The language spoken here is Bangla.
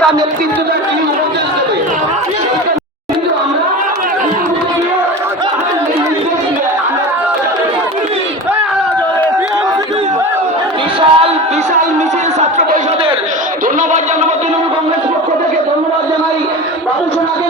তার নেতৃত্বটা কি উপদেশ দেবে। কিন্তু আমরা বিশাল বিশাল মিছিল ছাত্র পরিষদের ধন্যবাদ জানাবো তৃণমূল কংগ্রেস পক্ষ থেকে, ধন্যবাদ জানাই বাবু সোনাকে।